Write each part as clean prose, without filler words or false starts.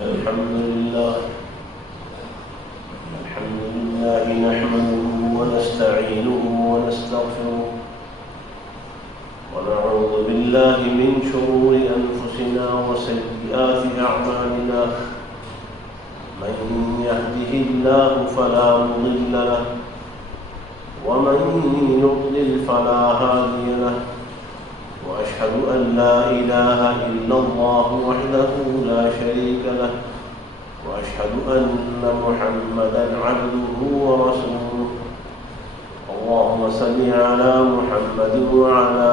الحمد لله نحمده ونستعينه ونستغفره ونعوذ بالله من شرور أنفسنا وسيئات أعمالنا من يهده الله فلا مضل له ومن يضلل فلا هادي له وأشهد أن لا إله إلا الله وحده لا شريك له وأشهد أن محمدا عبده ورسوله اللهم صل على محمد وعلى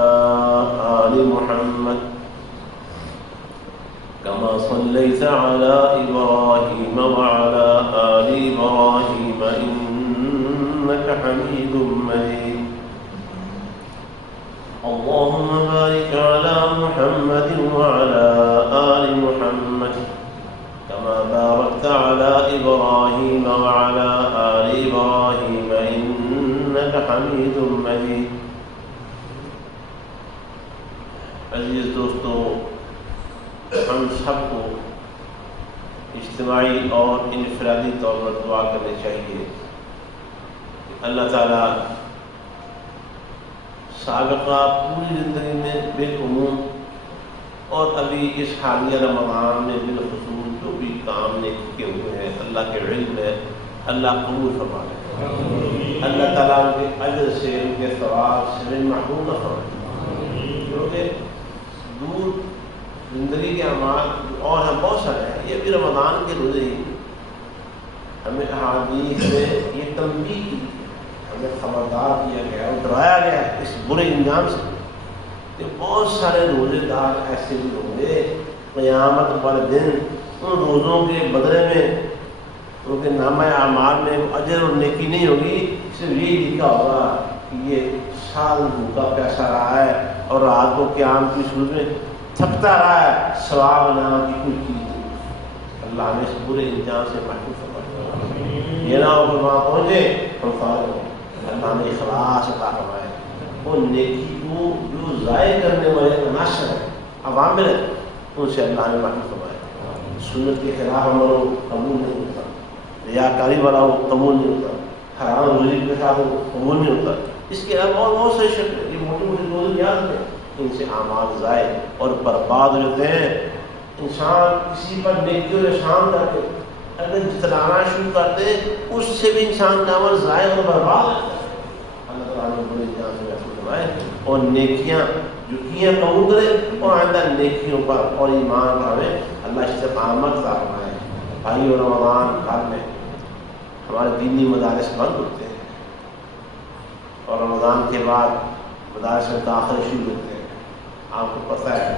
آل محمد كما صليت على إبراهيم وعلى آل إبراهيم إنك حميد مجيد اللهم بارك على محمد وعلى آل محمد كما باركت على إبراهيم وعلى آل إبراهيم إنك حميد مجيد. عزیز دوستو، ہم سب کو اجتماعی اور انفرادی طور پر دعا کرنی چاہیے کہ اللہ تعالیٰ سابقہ پوری زندگی میں بالعموم اور ابھی اس حالیہ رمضان میں بالخصوص جو بھی کام نے کیے ہوئے ہیں اللہ کے علم ہے، اللہ قبول فرما لے. اللہ تعالیٰ ان کے اجر سے، ان کے ثواب سے محروم نہ فرمائے. کیونکہ دور زندگی کے اعمال اور ہم بہت سارے ہیں، یہ بھی رمضان کے روزے ہی ہمیں احادیث میں یہ تنبیہ کی، ہمیں خبردار کیا گیا اور ڈرایا گیا ہے اس برے انجام سے کہ بہت سارے روزے دار ایسے بھی ہوں گے قیامت والے دن ان روزوں کے بدلے میں ان کے نامہ اعمال میں اجر اور نیکی نہیں ہوگی، صرف یہی لکھا ہوگا کہ یہ سال بھوکا پیاسا رہا ہے اور رات کو قیام کی صورت میں تھکتا رہا ہے، ثواب نامہ کی کوئی چیز نہیں. اللہ ہمیں اس برے انجام سے محفوظ فرمائے. یہ نہ ہو کہ وہاں پہنچے اور فارغ ہو. اللہ ہمیں اخلاص عطا فرمائے. وہ نیکی کو جو ضائع کرنے والے عناصر ہیں، عوامل ہیں، ان سے اللہ نے محفوظ فرمائے. سنت کے خلاف عمل ہو قبول نہیں ہوتا، ریاکاری والا ہو قبول نہیں ہوتا، حرام روزی کے ساتھ ہو قبول نہیں ہوتا. اس کے علاوہ اور بہت سے شکل یہ موٹی موٹی روزے یاد ہیں، ان سے اعمال ضائع اور برباد ہو جاتے ہیں. انسان کسی پر نیکی اور احسان کر کے اگر جتلانا شروع کرتے اس سے بھی انسان کا عمل ضائع اور برباد ہوتا ہے. اللہ تعالیٰ نے بڑے انجام سے محفوظ فرمائے اور نیکیاں جو کیے قبول کرے اور آئندہ نیکیوں پر اور ایمان پر ہمیں اللہ استقامت عطا فرمائے. بھائی اور رمضان گھر میں ہمارے دینی مدارس بند ہوتے ہیں اور رمضان کے بعد مدارس میں داخلے شروع ہوتے ہیں. آپ کو پتہ ہے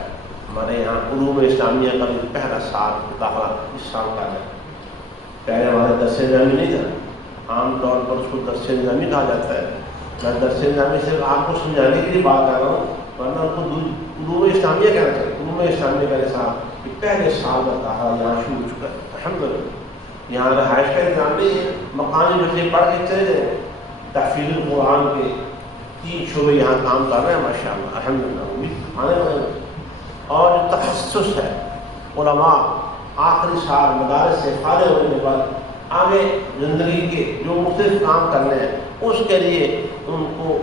ہمارے یہاں علوم اسلامیہ کا بھی پہلا سال داخلہ اس سال کا ہے. پہلے ہمارے درس نظامی نہیں تھا، عام طور پر اس کو درس نظامی کہا جاتا ہے. میں درس نظامی صرف آپ کو سمجھانے کے لیے بات کر رہا ہوں، ورنہ ان کو علوم اسلامیہ کہنا چاہیے. علوم اسلامیہ کا نصاب کہ پہلے سال کا داخلہ یہاں شروع ہو چکا ہے. الحمدللہ یہاں رہائش کا نظام نہیں ہے، مقامی بچے پڑھ کے چلے جائیں. تحفیظ القرآن کے 3 شعبے یہاں کام کر رہے ہیں ماشاء اللہ الحمدللہ. وہ بھی آنے والے ہیں. اور جو تخصص ہے علماء آخری سال مدارس سے فارغ ہونے کے بعد آگے زندگی کے جو مختلف کام کرنے ہیں اس کے لیے ان کو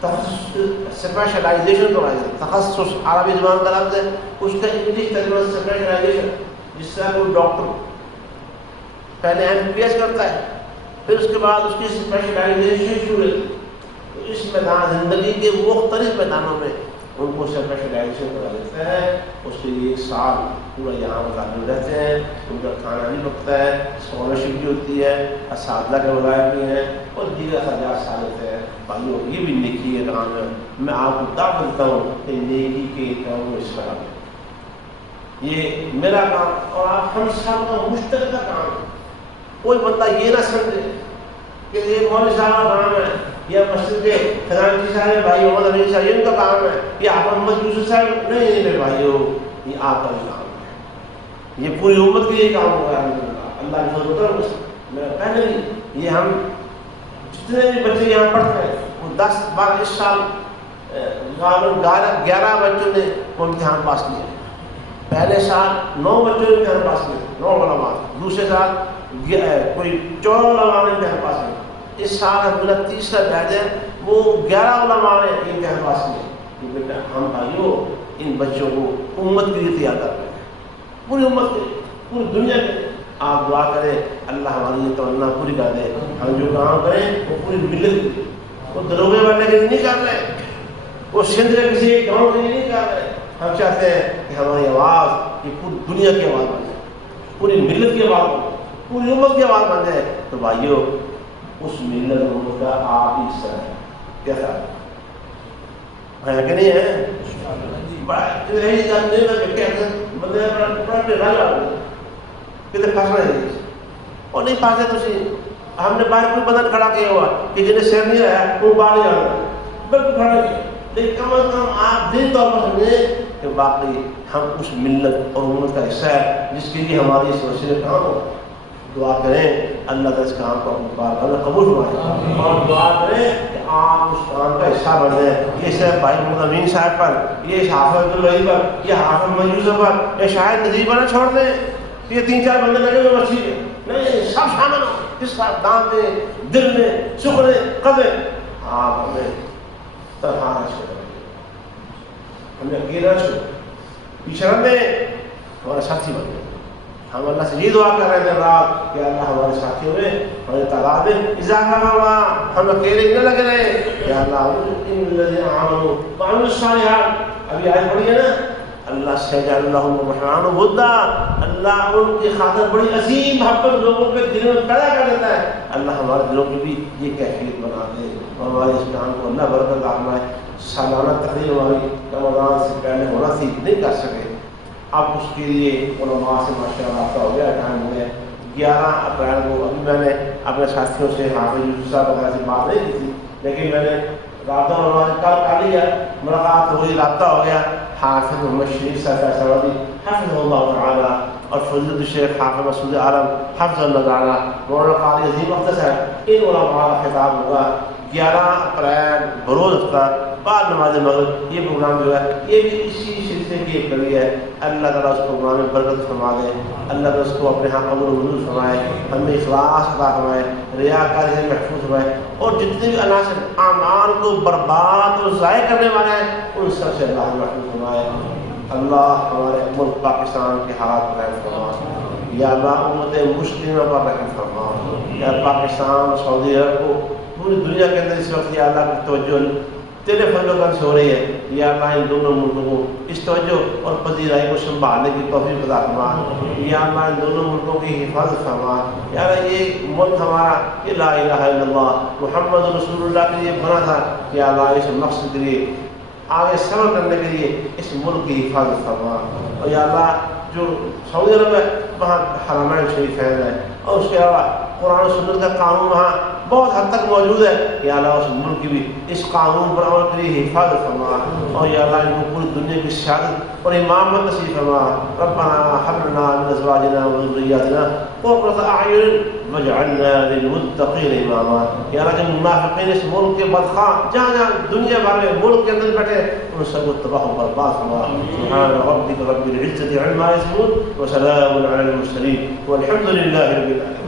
تخصص اسپیشلائزیشن کروائی جاتی ہے. تخصص عربی زبان کا لفظ ہے، اس کا انگلش ترجمہ اسپیشلائزیشن. جس طرح کوئی ڈاکٹر پہلے MBBS کرتا ہے پھر اس کے بعد اس کی اسپیشلائزیشن شروع ہوتی ہے. تو اس میدان زندگی کے مختلف میدانوں میں ان کو اسپیشلائزیشن کرا دیتا ہے. اس کے لیے 1 سال پورا یہاں ملازم رہتے ہیں. ان کا کھانا بھی پکتا ہے، اسکالرشپ بھی ہوتی ہے، اساتذہ کے وظائف بھی ہیں اور دیگر اخراجات سالتے ہیں. بھائیوں یہ بھی نیکی کا کام ہے. میں آپ کو دعوت دیتا ہوں کہ نیکی کے کام اس طرح ہے. یہ میرا کام اور آپ ہم سب کا مشترکہ کام ہے. کوئی بندہ یہ نہ سمجھے کہ یہ مولوی صاحب کا کام ہے یا مسجد کے خزانچی صاحب بھائی محمد امین صاحب ان کا کام ہے یا محمد یوسف صاحب. نہیں میرے بھائیو، یہ آپ کا بھی کام ہے. یہ پوری امت کے لیے کام ہوگا. اللہ کی فضل ہے. میرا پہلے یہ ہم جتنے بھی بچے یہاں پڑھتے ہیں وہ 10-12 اس سال 11 بچوں نے وہ امتحان پاس کیا ہے. پہلے سال 9 بچوں نے امتحان پاس کیے، 9 علماء، دوسرے سال کوئی 14 علماء نے امتحان پاس کیا، اس سال الحمدللہ تیسرا بیچ ہے وہ 11 علماء نے امتحان پاس کیے کہ بیٹا ہم بھائیوں ان بچوں کو امت کے لیے تیار کر رہے ہیں، پوری امت کے لیے، پوری دنیا کے لیے۔ آپ دعا کریں اللہ ہماری یہ تمنا پوری کر دے، ہم جو کام کریں وہ پوری ملت کے لیے، وہ دروگے والے کے لیے نہیں کر رہے، وہ سندھ کے کسی ایک گاؤں کے لیے نہیں کر رہے، ہم چاہتے ہیں کہ ہماری آواز یہ پوری دنیا کی آواز بن جائے، پوری ملت کی آواز بن جائے، پوری امت کی آواز بن جائے۔ تو بھائیو اس ملت امت کا آپ ہی حصہ ہے، کیا خیال ہے کہ نہیں ہے؟ بڑا یہی جاننے کا کہتے ہیں بندے بڑا ڈرا لا کتنے پھنسنا ہے اور نہیں پھنسے تو ہم نے باہر کوئی بدن کھڑا کیا ہوا کہ جنہیں سیر نہیں رہا وہ باہر نہیں جانا بالکل کھڑا کیا، لیکن کم از کم آپ دل طور پر سمجھیں کہ واقعی ہم اس ملت اور امت کا حصہ ہے جس کے لیے ہماری اس وسیلے کام ہو۔ دعا کریں اللہ تعالیٰ اس کام کو اپنے بار بار قبول فرمائے اور دعا کریں کہ آپ اس کام کا حصہ بن جائیں۔ یہ صرف بھائی محمد امین صاحب پر، یہ حافظ عبدالوہی پر، یہ حافظ منجوزہ پر، یہ شاہد نذیر پر نہ چھوڑ دیں، یہ 3-4 بندے لگے ہوئے مسجد ہے، نہیں سب شامل ہو اس کا دان میں، دل میں، شکر قدر۔ آپ ہمیں تنہا نہ چھوڑیں، ہمیں اکیلا نہ چھوڑیں، پیچھے نہ دیں، ہمارا ساتھی بن جائے۔ ہم اللہ سے یہ دعا کر رہے ہیں رات کہ اللہ ہمارے ساتھیوں میں ہمارے تعداد میں اضافہ ہوا، ہم اکیلے نہ لگ رہے یا اللہ ان الذین آمنوا وعملوا الصالحات۔ ابھی آیت پڑھی ہے نا، اللہ سیجعل لهم الرحمن ودا، اللہ ان کی خاطر بڑی عظیم محبت لوگوں کے دلوں میں پیدا کر دیتا ہے۔ اللہ ہمارے دلوں کی بھی یہ کیفیت بنا دے اور ہمارے اس کام کو اللہ برکت عطا فرمائے۔ سالانہ تقریر ہماری رمضان سے پہلے ہونا تھی، نہیں کر سکے، اب اس کے لیے علماء سے ماشاءاللہ رابطہ ہو گیا، ٹائم ہو گیا 11 اپریل کو۔ ابھی میں نے اپنے ساتھیوں سے حافظ یوسف صاحب وغیرہ سے بات نہیں کی تھی، لیکن میں نے رابطہ کل کر لیا، ملاقات ہوئی، رابطہ ہو گیا۔ حافظ محمد شریف صاحب فیصلوی حفظہ اللہ تعالیٰ اور فضیلت الشیخ حافظ مسعود عالم حفظ اللہ تعالیٰ، مولانا قاری عظیم اختر صاحب، ان علماء کا خطاب ہوگا 11 اپریل بروز ہفتہ بعد نماز مغرب۔ یہ پروگرام جو ہے یہ بھی اسی سلسلے کی ایک کڑی ہے۔ اللہ تعالیٰ اس پروگرام میں برکت فرما دے، اللہ تعالیٰ اس کو اپنے ہاں قبول و منظور فرمائے، ہمیں اخلاص عطا فرمائے، ریاکاری سے محفوظ فرمائے، اور جتنے بھی عناصر اعمال کو برباد اور ضائع کرنے والے ہیں ان سب سے اللہ محفوظ فرمائے۔ اللہ ہمارے ملک پاکستان کے حالات پر رحم فرما، یا اللہ امت مسلمہ پر رحم فرما، یا پاکستان سعودی عرب کو پوری دنیا کے اندر اس وقت یا اللہ کی توجہ تیرے فضل و کرم سے ہو رہی ہے، یا اللہ ان دونوں ملکوں کو اس توجہ اور پذیرائی کو سنبھالنے کی توفیق عطا فرما، یا اللہ ان دونوں ملکوں کی حفاظت فرما، یا اللہ یہ ملک ہمارا یہ لا الہ الا اللہ محمد رسول اللہ کے لیے بنا تھا، یا اللہ اس مقصد کے لیے آگے سفر کرنے کے لیے اس ملک کی حفاظت فرما، اور یا اللہ جو سعودی عرب ہے وہاں حرمین شریف ہے اور اس کے علاوہ قرآن و سنت کا قانون وہاں بہت حد تک موجود ہے، یا اللہ اس ملک کی بھی اس قانون پر عمل کے لیے حفاظت فرما، اور یا اللہ ان کو پوری دنیا کی سعادت اور امامت نصیب فرما۔ ربنا هب لنا من ازواجنا وذرياتنا قرة اعین واجعلنا للمتقین اماما۔ یا اللہ جو منافقین اس ملک کے بدخواہ جہاں جہاں دنیا بھر میں ملک کے اندر بیٹھے ان سب کو تباہ و برباد فرما۔ سبحان ربک رب العزة عما یصفون وسلام علی المرسلین والحمد للہ رب العالمین۔